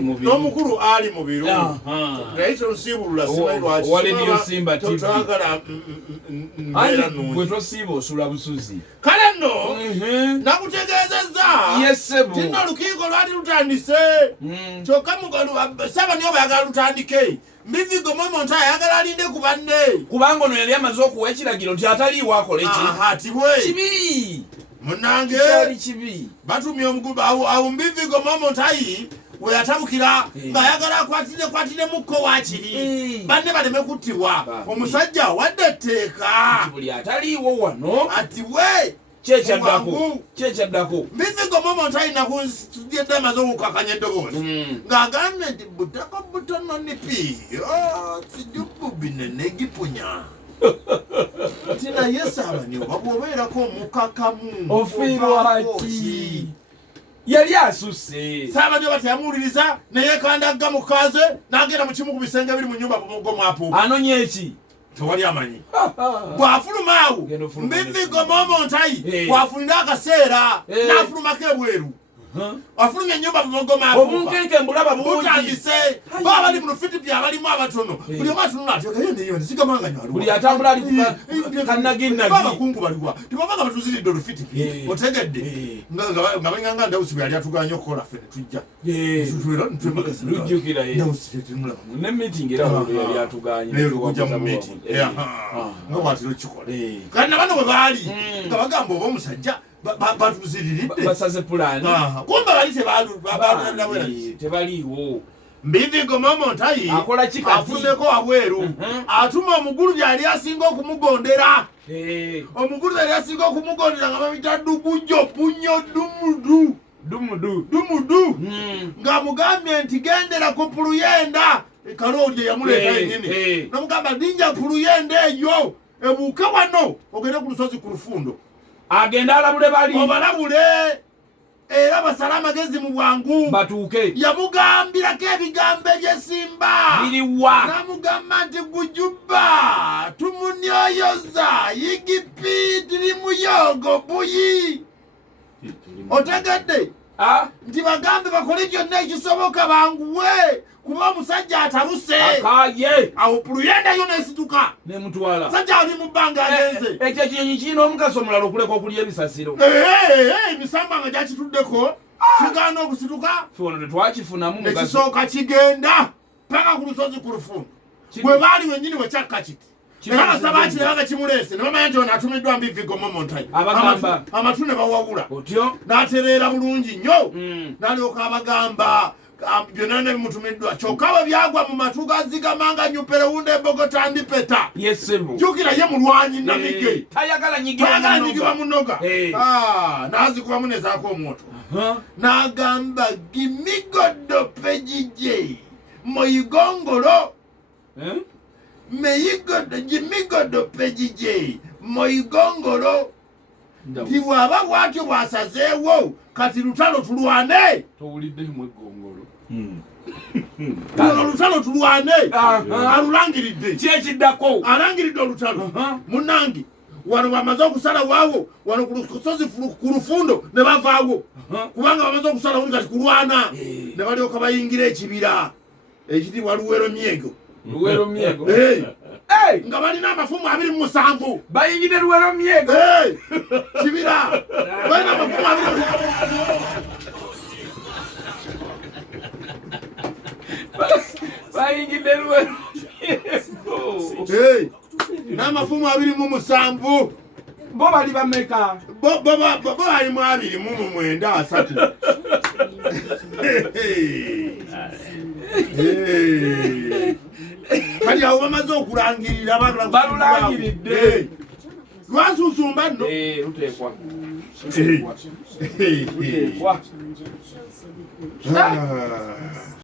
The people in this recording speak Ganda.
n'omukulu ali mu biro naye tonsibulula simanyi lwaki Waliyo Simba TV twagala mbeera nnungi gwe tosiiba osula busuzi kale nno nakutegeezezza tino olukiiko lwali lutandise kyokka saba niyo bayagala lutandike Mbivigo Moment ayagala alinde ku banne kubanga ono yali amaze okuwa ekiragiro nti ataliiwo akole kibi munange kibi batumye omugulu awo Mbivigo Moment we yatabukira ng'ayagala akwatire mukko waakiri banne baleme kuttibwa omusajja wadde etteeka buli ataliiwo wano ati we kyekyadako Mbivigo Moment nakudyedde amaze okukakanya eddoboozi ng'agambye nti butako butono nipi sijububi nenegipunya nti naye saabani oba bw'obeerako omukakamu ofiirwaki yali asusse saabani oba teyamuwuliriza neyekandagga mu kaaze n'agenda mu kimu ku bisenge biri mu nnyumba gomwapo anonya eki tewali amanyi bw'afuluma awo Mbivigo Moment bw'afunira akaseera n'afulumako ebweru afulumye ennyumba obunkenke mbulaba butandise baba bali mu lufitipi abalimu abatono buli omu atunula buli atambula ali kannaginnagi abakungu baliwa tibabanga batuziridde olufitipi otegedde nga banganga Ndawusi bwe yali atuganya okukola ffe ne lujjukira ne meeting era yali atuganya okujja mu meeting nga bwatiro kikola kandi nabano bwe baali nga bagamba oba omusajja batuziriridde basaze pulaani kumba bali tebaliiwo Mbivigo Moment akola kikati afulumeko wabweru atuma omugulu gyali asinga okumugondera omugulu yali asinga okumugondera nga babita dugujo punyo dumudu ng'amugambye nti gendera ku puluyenda Kalooli yamuleeta yennyini n'omugamba linja puluyenda eyo ebuuke wano ogende ku lusozi ku Lufundo agenda alabule bali obalabule era basala amagezi mu bwangu batuuke yamugambirako ebigambo ebyesimba biriwa namugamba nti gujuba tumunyoyoza yigipi tuli muyogo buyi otegedde nti bagambe bakole kyonna ekisoboka banguwe kuba omusajja ataluse akaye awo puluyenda yo nesituka nemutwala sajja ali mu bbanga agenze ekyo ekinyonyi kirina omugaso omulala okuleka okulya ebisasiro emisamba nga gyakituddeko kigaana okusituka fono tetwakifunamu ekisooka kigenda paka ku lusozi ku Lufundo bwe baali wennyini wekyakka kiti era basaba kirabanga kimuleese ne bamanya nti ono atumiddwa Mbivigo Moment amatu ne bawawula otyo n'atereera bulungi nnyo n'alyoka abagamba byonna ne bimutumiddwa kyokka bwe byagwa mu matu gazigamanga nyupere wunde Bogota ndipeta jjukira ye mulwanyi namige tayagala nyigibwa munoga n'azikubamu nezaako omwoto n'agamba gimigodope gije moyigongolo gimigodope gije moyigongolo nti bw'aba bwatyo bwasazeewo kati lutalo tulwane towuliddemu eggongolo luno lutalo tulwane alulangiridde kyekiddako alangiridde olutalo munnange wano bamaze okusala waawo wano ku lusozi ku Lufundo ne bavaawo kubanga bamaze okusala wuli kati kulwana ne balyoka bayingira ekibira ekitibwa Luwero Myego nga balina amafumu 27 bayingidde Luwero Myego kibira balina amafumu 27 bayingidde Luwero Myego n'amafumu 27 bo bali bameka bo bali mu 29 kali awo bamaze okulangirira balulangiridde lwasunsumba nno luteekwa